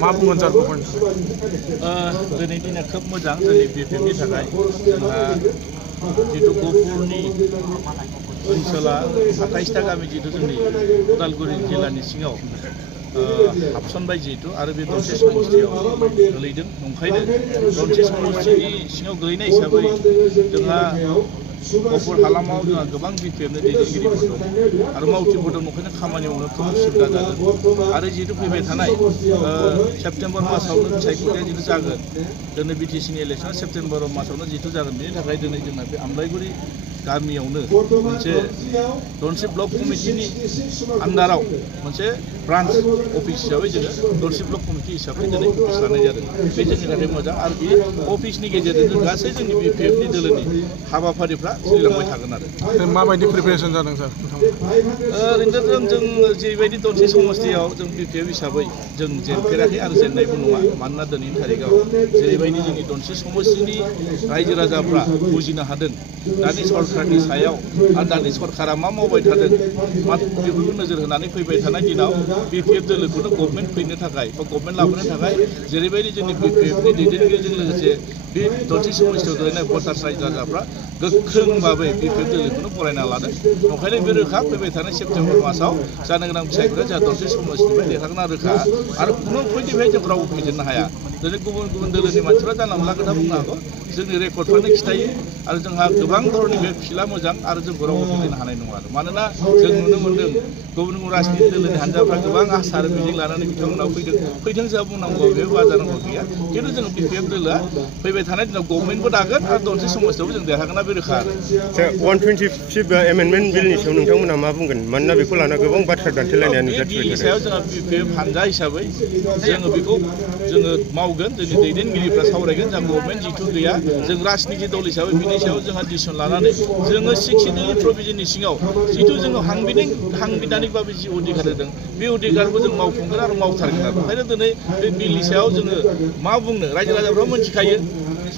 मा बुंगोन सार गुबुन दिनैनि दिना खोब मोजां जोंनि बिपिएफनि थाखाय जोंहा जितु गहपुरनि ओनसोला 28टा गामि जितु जोंनि उदालगुरि जिल्लानि सिङाव हाबसनबाय जिहेतु आरो बे दनसे समस्थियाव गोलैदों नंखायनो दनसे समस्थिनि सिङाव गोलैनाय हिसाबै जोंहा गहपुर हालामाव जोंहा गोबां बिपिएफनि दैदेनगिरिफोर दं आरो मावथिफोर दं नंखायनो खामानि मावनो खोब उसुबिदा जादों आरो जितु फैबाय थानाय सेप्तेम्बर मासावनो बिसायख'थिया जितु जागोन दिनै बिटिसिनि इलेक्सना सेप्तेम्बर मासावनो जितु जागोन बेनि थाखाय दिनै जोंना बे आमलाइगुरि गामियावनो मोनसे दनसे ब्लक कमिटिनि आन्डाराव मोनसे ब्रान्च अफिस हिसाबै जोङो दनसे ब्लक कमिटि हिसाबै दिनै अफिस लानाय जादों बे जोंनि थाखाय मोजां आरो बे अफिसनि गेजेरजों जों गासै जोंनि बिपिएफनि दोलोनि हाबाफारिफ्रा सोलिलांबाय थागोन आरो माबायदि प्रिपेरेसन जादों सार ओरैनोथ' जों जेरैबायदि दनसे समस्थियाव जों बिपिएफ हिसाबै जों जेनफेराखै आरो जेननायबो नङा मानोना दिनैनि थारिखआव जेरैबायदि जोंनि दनसे समस्थिनि रायजो राजाफ्रा बुजिनो हादों दानि सरकारनि सायाव आरो दानि सरकारा मा मावबाय थादों बेफोरखौ नोजोर होनानै फैबाय थानाय दिनाव बिपिएफ दोलोखौनो गभर्नमेन्ट फैनो थाखाय बा गभर्नमेन्ट लाबोनो थाखाय जेरैबायदि जोंनि बिपिएफनि दैदेनगिरिजों लोगोसे बे दनसे समस्थियाव गोलैनाय भटार्स रायजो राजाफ्रा गोख्रों भाबै बिपिएफ दोलोखौनो फरायना लादों ओंखायनो बे रोखा फैबाय थानाय सेप्तेम्बर मासाव जानो गोनां बिसायख'थिया जोंहा दनसे समस्थिनिफ्राय देरहागोन रोखा आरो खुनु पइन्टनिफ्राय जों रावबो फेजेननो हाया दिनै गुबुन गुबुन दोलोनि मानसिफ्रा जानला मोनला खोथा बुंनो हागौ जोंनि रेकर्डफ्रानो खिथायो आरो जोंहा गोबां धरननि बे फिला मोजां आरो जोंखौ रावबो फेजेननो हानाय नङा आरो मानोना जों नुनो मोन्दों गुबुन गुबुन राजनिति दोलोनि हान्जाफ्रा गोबां आसा आरो मिजिं लानानै बिथांमोनाव फैथों जोंहा बुंनांगौ बेबो बाजानांगौ गैया खिन्थु जों बिपिएफ दोलोआ फैबाय थानाय दिनाव गभर्नमेन्टबो दागोन आरो दनसे समस्थियावबो जों देरहागोना बे रोखा आरो 125 एमेन्डमेन्ट बिलनि सायाव नोंथांमोना मा बुंगोन मानोना बेखौ लाना गोबां बाथ्रा दान्थेलायनाया नुजाथिबाय बिनि सायाव जोंहा बिपिएफ हानजा हिसाबै जोङो बेखौ जोङो मावगोन जोंनि दैदेनगिरिफ्रा सावरायगोन जोंहा गभर्नमेन्ट जिथु गैया जों राजनिति दल हिसाबै बिनि सायाव जोंहा डिसिसन लानानै जोङो 60 प्रभिजननि सिङाव जिथु जोङो हांबिधानिकभाबै जि अधिकार होदों बे अधिकारखौ जों मावफुंगोन आरो मावथारगोन आरो ओंखायनो दिनै बे बिलनि सायाव जोङो मा बुंनो रायजो राजाफ्रा मिथिखायो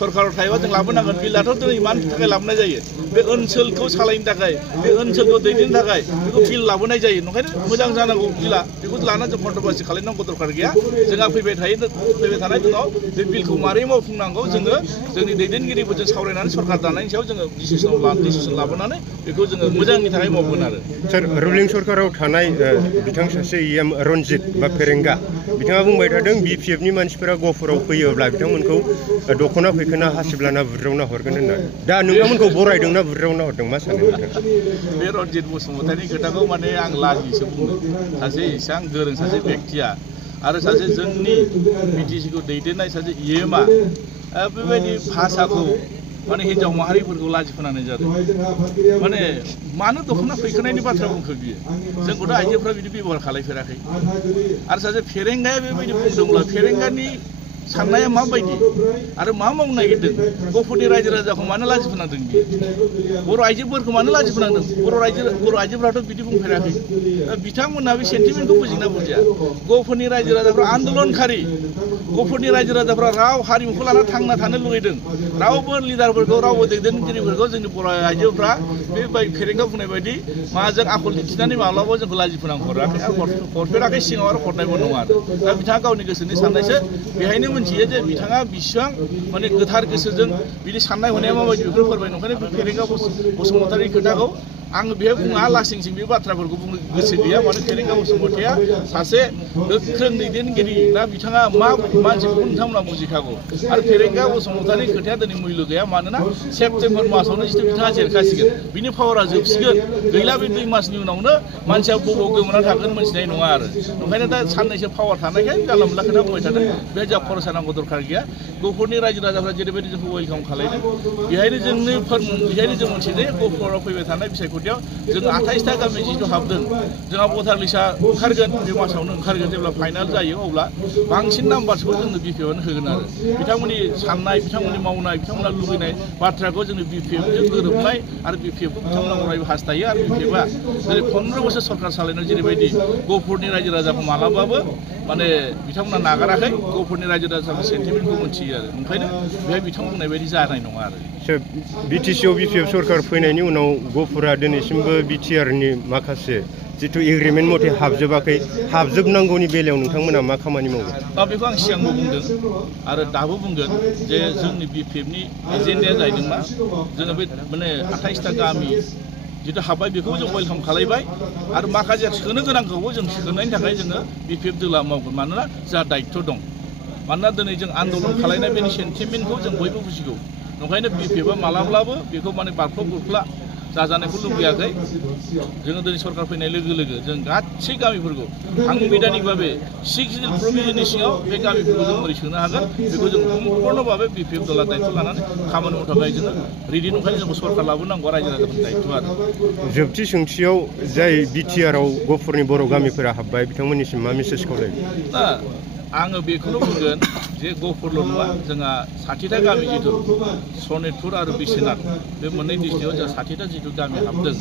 सरकाराव थायोबा जों लाबोनांगोन बिलाथ' दिनै मानि थाखाय लाबोनाय जायो बे ओनसोलखौ सालायनो थाखाय बे ओनसोलखौ दैदेननो थाखाय बेखौ बिल लाबोनाय जायो ओंखायनो मोजां जानांगौ बिला बेखौ लानानै जों कन्ट्रभार्सि खालामनांगौ दरकार गैया जोंहा फैबाय थानाय दिनाव बे बिलखौ मारै मावफुंनांगौ जोङो जोंनि दैदेनगिरिफोरजों सावरायनानै सरकार दानायनि सायाव जोङो डिसिसन लाबोनानै बेखौ जोङो मोजांनि थाखाय मावगोन आरो सार रुलिं सरकाराव थानाय बिथां सासे रन्जित बा फेरेंगा बिथाङा बुंबाय थादों बिपिएफनि मानसिफोरा गहपुराव फैयोब्ला बिथांमोनखौ दख'ना फैखोना हासिबलाना बुज्रावना हरगोन होननानै दा नोंथांमोनखौ बरायदोंना बुज्रावना हरदों मा सानो नोंथां बे रन्जित बसुमतारिनि खोथाखौ माने आं लाजिसो बुंनो सासे इसां गोरों सासे बेक्तिया आरो सासे जोंनि बिटिसिखौ दैदेननाय सासे इएमआ बेबायदि भाषाखौ माने हिन्जाव माहारिफोरखौ लाजि फोनांनाय जादों माने मानो दख'ना फैखोनायनि बाथ्रा बुंखो बियो जोंखौथ' आइजोफ्रा बिदि बेबहार खालायफेराखै आरो सासे फेरेंगाया बेबायदि बुंदोंब्ला फेरेंगानि साननाया माबायदि आरो मा मावनो नागिरदों गहपुरनि रायजो राजाखौ मानो लाजि फोनांदों बियो बर' आइजोफोरखौ मानो लाजि फोनांदों बर' आइजोफ्राथ' बिदि बुंफेराखै बिथांमोनहा बे सेन्टिमेन्टखौ बुजिना बुजिया गहपुरनि रायजो राजाफ्रा आन्दलनखारि गहपुरनि रायजो राजाफ्रा राव हारिमुखौ लाना थांना थानो लुगैदों रावबो लिडारफोरखौ रावबो दैदेनगिरिफोरखौ जोंनि बर' आइजोफ्रा बे फेरेंगा बुंनाय बायदि माजों आखल दिन्थिनानै माब्लाबा जोंखौ लाजि फोनांनो हराखै आरो हरफेराखै सिगाङाव आरो हरनायबो नङा आरो दा बिथाङा गावनि गोसोनि साननायसो बेहायनो मिथियो जे बिथाङा बेसेबां माने गोथार गोसोजों बिनि साननाय हनाया माबायदि बेखौ फोरमायनो ओंखायनो बे फेरेंगा बसुमतारिनि खोथाखौ आङो बेहाय बुङा लासिंसिं बे बाथ्राफोरखौ बुंनो गोसो गैया मानो फेरेंगा बसुमतारिया सासे गोख्रों दैदेनगिरि दा बिथाङा मा मानसिखौ नोंथांमोना बुजिखागौ आरो फेरेंगा बसुमतारिनि खोथाया दिनै मुल्य गैया मानोना सेप्तेम्बर मासावनो जिथु बिथाङा जेरखासिगोन बिनि पावारा जोबसिगोन गैला बे 2 मासनि उनावनो मानसिया बबाव गोमोना थागोन मोनथिनाय नङा आरो ओंखायनो दा साननैसो पावार थानायखाय जानला मोनला खोथा बुंबाय थादों बे जा खरसा नांगौ दरकार गैया गहपुरनि रायजो राजाफ्रा जेरैबायदि जोंखौ वेलकाम खालायदों बेहायनो जों मोनसे जे गहपुराव फैबाय थानाय बिसायख'थियाव जों 28टा गामि जिथु हाबदों जोंहा भटार लिस्टआ ओंखारगोन बे मासावनो ओंखारगोन जेब्ला फाइनाल जायो अब्ला बांसिन नाम्बारसखौ जोंनो बिपिएफआनो होगोन आरो बिथांमोननि साननाय बिथांमोननि मावनाय बिथांमोना लुबैनाय बाथ्राखौ जोंनो बिपिएफजों गोरोबनाय आरो बिपिएफखौ बिथांमोना अरायबो हास्थायो आरो बिपिएफआ जेरै 15 बोसोर सरकार सालायनायाव जेरैबायदि गहपुरनि रायजो राजाखौ मालाबाबो माने बिथांमोना नागाराखै गहपुरनि रायजो राजानि सेन्टिमेन्टखौ मिथियो आरो ओंखायनो बेहाय बिथां बुंनाय बायदि जानाय नङा आरो बिटिसिआव बिपिएफ सरकार फैनायनि उनाव गहपुरा दिनैसिमबो बिटिआरनि माखासे जिथु एग्रिमेन्ट मथे हाबजोबाखै हाबजोबनांगौनि बेलायाव नोंथांमोना मा खामानि मावगोन बेखौ आं सिगांबो बुंदों आरो दाबो बुंगोन जे जोंनि BPFनि एजेन्डाया जाहैदों मा जोङो बे माने 28टा गामि जितु हाब्बाय बेखौ जों वेलकाम खालामबाय आरो माखासे सोनो गोनांखौबो जों सोनायनि थाखाय जोङो BPF दोला मावगोन मानोना जोंहा दायित्व दं मानोना दिनै जों आन्दलन खालामनाय बेनि सेन्टिमेन्टखौ जों बयबो बुजिगौ ओंखायनो BPFआ मालाब्लाबो बेखौ माने बारख्ल बुरख्ला जाजानायखौ लुबैयाखै जोङो दिनै सरकार फैनाय लोगो लोगो जों गासै गामिफोरखौ साংবিधानिक भावे 6 प्रभिजननि सिङाव बे गामिफोरखौ जों बोरै सोनो हागोन बेखौ जों सम्पूर्णभावे BPF दला दायित्व लानानै खामानि मावनो थाखाय जोङो रेडि दंखायो जोंखौ सरकार लाबोनांगौ रायजो राजाफोरनि दायित्व आरो जोबथि सोंथियाव जाय बिटिआरआव गफुरनि बर' गामिफोरा हाबबाय बिथांमोननिसिम मा मेसेज खावलायो आङो बेखौनो बुंगोन जे गफुरल' नङा जोंहा 60टा गामि जिथु सनितपुर आरो बिश्वनाथ बे मोननै डिस्ट्रिक्टआव जोंहा 60टा जिथु गामि हाबदों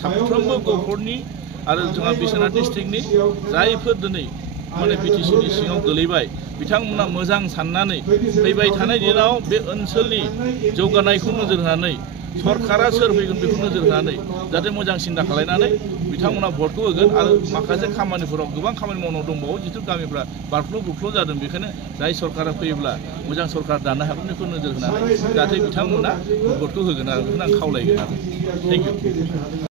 साफ्रोमबो गफुरनि आरो जोंहा बिश्वनाथ डिस्ट्रिक्टनि जायफोर दिनै माने बिटिसिनि सिङाव गोलैबाय बिथांमोना मोजां साननानै फैबाय थानाय दिनाव बे ओनसोलनि जौगानायखौ नोजोर होनानै सरकारा सोर फैगोन बेखौ नोजोर होनानै जाहाथे मोजां सिन्था खालामनानै बिथांमोना भटखौ होगोन आरो माखासे खामानिफोराव गोबां खामानि मावनांगौ दंबावो जिथु गामिफ्रा बारख्ल बुख्ल जादों बेखायनो जाय सरकारा फैयोब्ला मोजां सरकार दानो हागोन बेखौ नोजोर होनानै जाहाथे बिथांमोना भटखौ होगोन आरो बेखौनो आं खावलायगोन आरो थेंक इउ